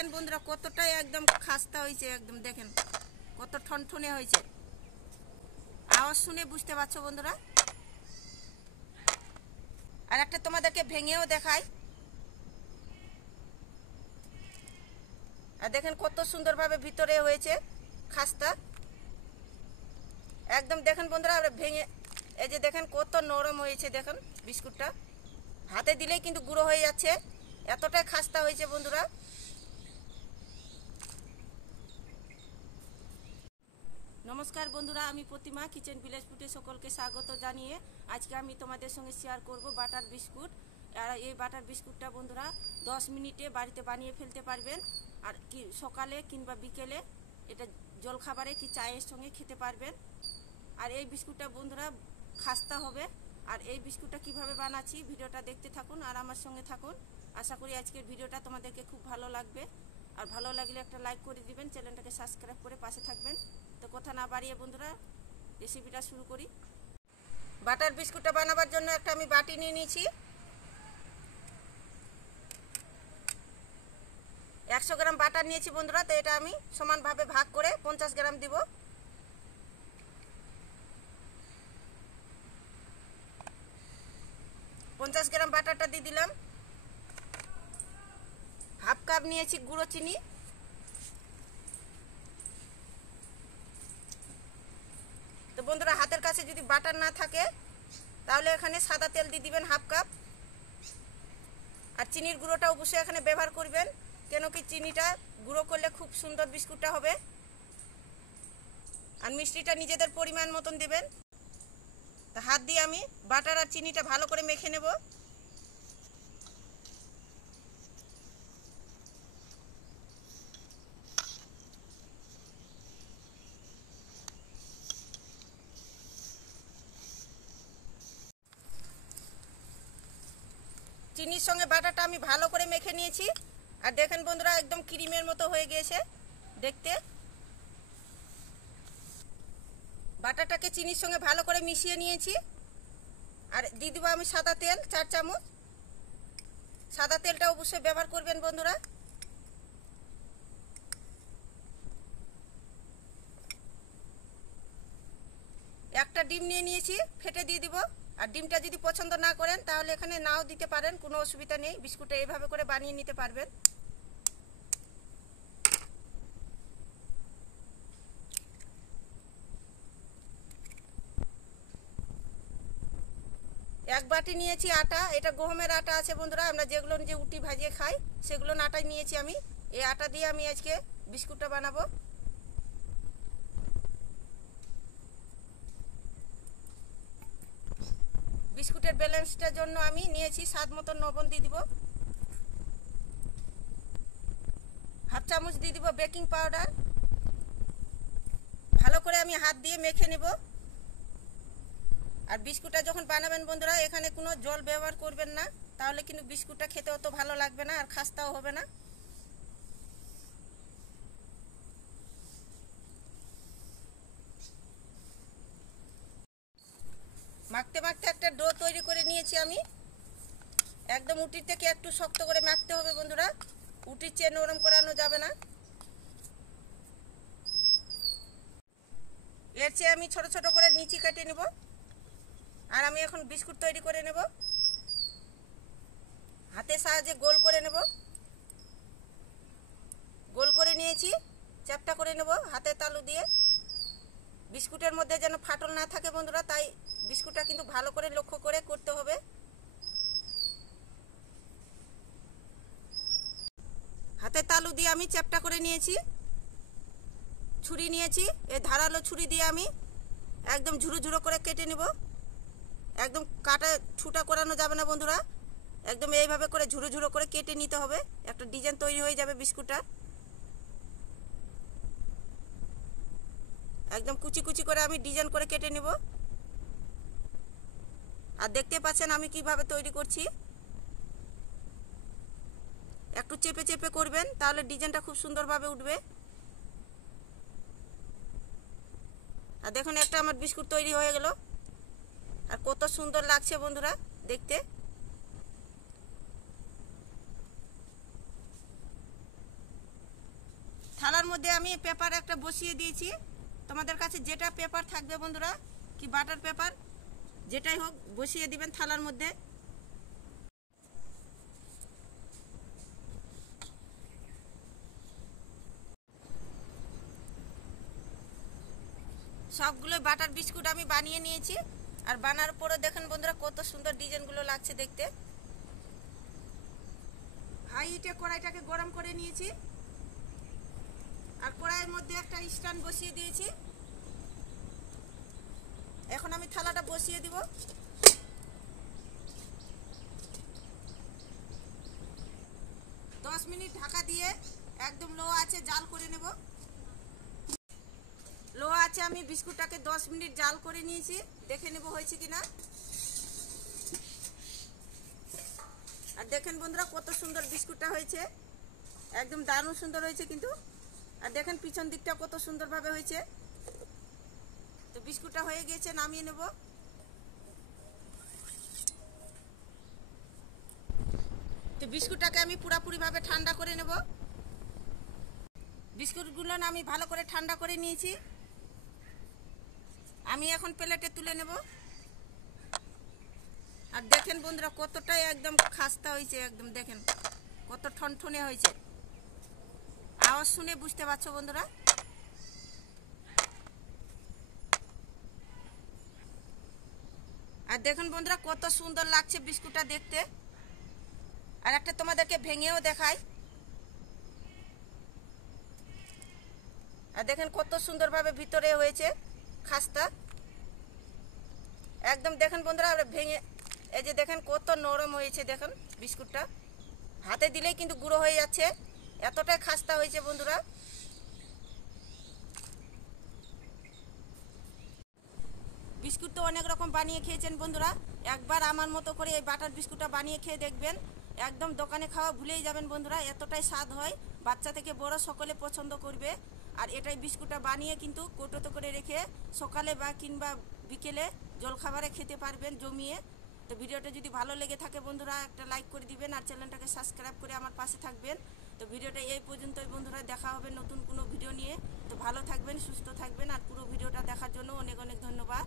দেখেন বন্ধুরা কতটাই একদম খাস্তা হয়েছে, একদম দেখেন কত ঠনঠনে হয়েছে। আওয়াজ শুনে বুঝতে পারছো বন্ধুরা। আর একটা তোমাদেরকে ভেঙেও দেখাই। আর দেখেন কত সুন্দরভাবে ভিতরে হয়েছে খাস্তা, একদম দেখেন বন্ধুরা ভেঙে, এই যে দেখেন কত নরম হয়েছে। দেখেন বিস্কুটটা হাতে দিলেই কিন্তু গুঁড়ো হয়ে যাচ্ছে, এতটাই খাস্তা হয়েছে বন্ধুরা। নমস্কার বন্ধুরা, আমি প্রতিমা কিচেন ভিলেজ ফুডে সকলকে স্বাগত জানিয়ে আজকে আমি তোমাদের সঙ্গে শেয়ার করব বাটার বিস্কুট। আর এই বাটার বিস্কুটটা বন্ধুরা 10 মিনিটে বাড়িতে বানিয়ে ফেলতে পারবেন। আর কি সকালে কিংবা বিকেলে এটা জলখাবারে কি চায়ের সঙ্গে খেতে পারবেন। আর এই বিস্কুটটা বন্ধুরা খাস্তা হবে। আর এই বিস্কুটটা কিভাবে বানাচ্ছি ভিডিওটা দেখতে থাকুন আর আমার সঙ্গে থাকুন। আশা করি আজকের ভিডিওটা তোমাদেরকে খুব ভালো লাগবে। আর ভালো লাগলে একটা লাইক করে দিবেন, চ্যানেলটাকে সাবস্ক্রাইব করে পাশে থাকবেন। তো কথা না বাড়িয়ে বন্ধুরা রেসিপিটা শুরু করি। বাটার বিস্কুটটা বানাবার জন্য একটা আমি বাটি নিয়ে নিয়েছি। 100 গ্রাম বাটার নিয়েছি বন্ধুরা। তো এটা আমি সমানভাবে ভাগ করে 50 গ্রাম দিব। গ্রাম বাটারটা দিয়ে দিলাম। হাফ কাপ নিয়েছি গুঁড়ো চিনি। তো বন্ধুরা হাতের কাছে যদি বাটার না থাকে তাহলে এখানে সাদা তেল দিয়ে দিবেন হাফ কাপ। আর চিনির গুঁড়োটা অবশ্যই এখানে ব্যবহার করবেন, কেন কি চিনিটা গুঁড়ো করলে খুব সুন্দর বিস্কুটটা হবে। আর মিষ্টিটা নিজেদের পরিমাণ মতন দেবেন। তো হাত দিয়ে আমি বাটার আর চিনিটা ভালো করে মেখে নেব। চিনির সঙ্গে বাটারটা আমি ভালো করে মেখে নিয়েছি। আর দেখেন বন্ধুরা একদম ক্রিমের মতো হয়ে গিয়েছে দেখতে। বাটারটাকে চিনির সঙ্গে ভালো করে মিশিয়ে নিয়েছি। আর দিয়ে দেবো আমি সাদা তেল 4 চামচ। সাদা তেলটা অবশ্যই ব্যবহার করবেন বন্ধুরা। একটা ডিম নিয়ে নিয়েছি, ফেটে দিয়ে দিব। আর ডিমটা যদি পছন্দ না করেন তাহলে এখানে নাও দিতে পারেন, কোনো অসুবিধা নেই। বিস্কুটটা এইভাবে করে বানিয়ে নিতে পারবেন। এক বাটি নিয়েছি আটা। এটা গহমের আটা আছে বন্ধুরা, আমরা যেগুলো যে উটি ভাজিয়ে খাই সেগুলো আটাই নিয়েছি আমি। এই আটা দিয়ে আমি আজকে বিস্কুটটা বানাবো। বিস্কুটের ব্যালেন্সটার জন্য আমি নিয়েছি স্বাদ মতো লবণ দিয়ে দিব। হাফ চামচ দিয়ে দিব বেকিং পাউডার। ভালো করে আমি হাত দিয়ে মেখে নেব। আর বিস্কুটটা যখন বানাবেন বন্ধুরা এখানে কোনো জল ব্যবহার করবেন না, তাহলে কিন্তু বিস্কুটটা খেতে অত ভালো লাগবে না আর খাস্তাও হবে না। মাখতে মাখতে একটা ডো তৈরি করে নিয়েছি আমি। একদম উটির থেকে একটু শক্ত করে মাখতে হবে বন্ধুরা, উটির চেয়ে নরম করানো যাবে না। এর চেয়ে আমি ছোট ছোট করে নিচি কেটে নেব। আর আমি এখন বিস্কুট তৈরি করে নেব। হাতের সাহায্যে গোল করে নেব। গোল করে নিয়েছি, চ্যাপটা করে নেব হাতের তালু দিয়ে। বিস্কুটের মধ্যে যেন ফাটল না থাকে বন্ধুরা, তাই বিস্কুটটা কিন্তু ভালো করে লক্ষ্য করে করতে হবে। হাতের তালু দিয়ে আমি চ্যাপটা করে নিয়েছি। ছুরি নিয়েছি, এই ধারালো ছুরি দিয়ে আমি একদম ঝুরো ঝুরো করে কেটে নেব। একদম কাটা ছুটা করানো যাবে না বন্ধুরা, একদম এইভাবে করে ঝুরো ঝুরো করে কেটে নিতে হবে। একটা ডিজাইন তৈরি হয়ে যাবে বিস্কুটটা। একদম কুচি কুচি করে আমি ডিজাইন করে কেটে নেব। আর দেখতে পাচ্ছেন আমি কিভাবে তৈরি করছি। একটু চেপে চেপে করবেন, তাহলে ডিজাইনটা খুব সুন্দরভাবে উঠবে। আর দেখুন একটা আমার বিস্কুট তৈরি হয়ে গেল। আর কত সুন্দর লাগছে বন্ধুরা দেখতে। মধ্যে আমি পেপার একটা বসিয়ে দিয়েছি। তোমাদের কাছে যেটা পেপার থাকবে বন্ধুরা, কি বাটার পেপার যেটাই হোক, বসিয়ে দিবেন থালার মধ্যে। সবগুলো বাটার বিস্কুট আমি বানিয়ে নিয়েছি। আর বানার পরে দেখেন বন্ধুরা কত সুন্দর ডিজাইনগুলো লাগছে দেখতে। হাই হিটে কড়াইটাকে গরম করে নিয়েছি। আর কড়াইয়ের মধ্যে একটা স্ট্যান্ড বসিয়ে দিয়েছি। এখন আমি থালাটা বসিয়ে দিব। 10 মিনিট ঢাকা দিয়ে একদম লো আছে জাল করে নেব। লো আছে আমি বিস্কুটটাকে 10 মিনিট জাল করে নিয়েছি, দেখে নেব হয়েছে কিনা। আর দেখেন বন্ধুরা কত সুন্দর বিস্কুটটা হয়েছে, একদম দারুণ সুন্দর হয়েছে কিন্তু। আর দেখেন পিছন দিকটা কত সুন্দরভাবে হয়েছে। তো বিস্কুটটা হয়ে গিয়েছে, নামিয়ে নেব। তো বিস্কুটটাকে আমি পুরোপুরিভাবে ঠান্ডা করে নেব। বিস্কুটগুলো আমি ভালো করে ঠান্ডা করে নিয়েছি। আমি এখন প্লেটে তুলে নেব। আর দেখেন বন্ধুরা কতটাই একদম খাস্তা হয়েছে, একদম দেখেন কত ঠনঠনে হয়েছে। আওয়াজ শুনে বুঝতে পারছো বন্ধুরা। আর দেখুন বন্ধুরা কত সুন্দর লাগছে বিস্কুটটা দেখতে। আর একটা তোমাদেরকে ভেঙেও দেখাই। আর দেখেন কত সুন্দরভাবে ভিতরে হয়েছে খাস্তা, একদম দেখেন বন্ধুরা ভেঙে, এই যে দেখেন কত নরম হয়েছে। দেখেন বিস্কুটটা হাতে দিলেই কিন্তু গুঁড়ো হয়ে যাচ্ছে, এতটাই খাস্তা হয়েছে বন্ধুরা। বিস্কুট তো অনেক রকম বানিয়ে খেয়েছেন বন্ধুরা, একবার আমার মতো করে এই বাটার বিস্কুটটা বানিয়ে খেয়ে দেখবেন, একদম দোকানে খাওয়া ভুলেই যাবেন বন্ধুরা, এতটাই স্বাদ হয়। বাচ্চা থেকে বড় সকলে পছন্দ করবে। আর এটাই বিস্কুটটা বানিয়ে কিন্তু কৌটোতে করে রেখে সকালে বা কিংবা বিকেলে জলখাবারে খেতে পারবেন জমিয়ে। তো ভিডিওটা যদি ভালো লেগে থাকে বন্ধুরা একটা লাইক করে দিবেন, আর চ্যানেলটাকে সাবস্ক্রাইব করে আমার পাশে থাকবেন। তো ভিডিওটা এই পর্যন্তই বন্ধুরা, দেখা হবে নতুন কোনো ভিডিও নিয়ে। তো ভালো থাকবেন, সুস্থ থাকবেন। আর পুরো ভিডিওটা দেখার জন্য অনেক অনেক ধন্যবাদ।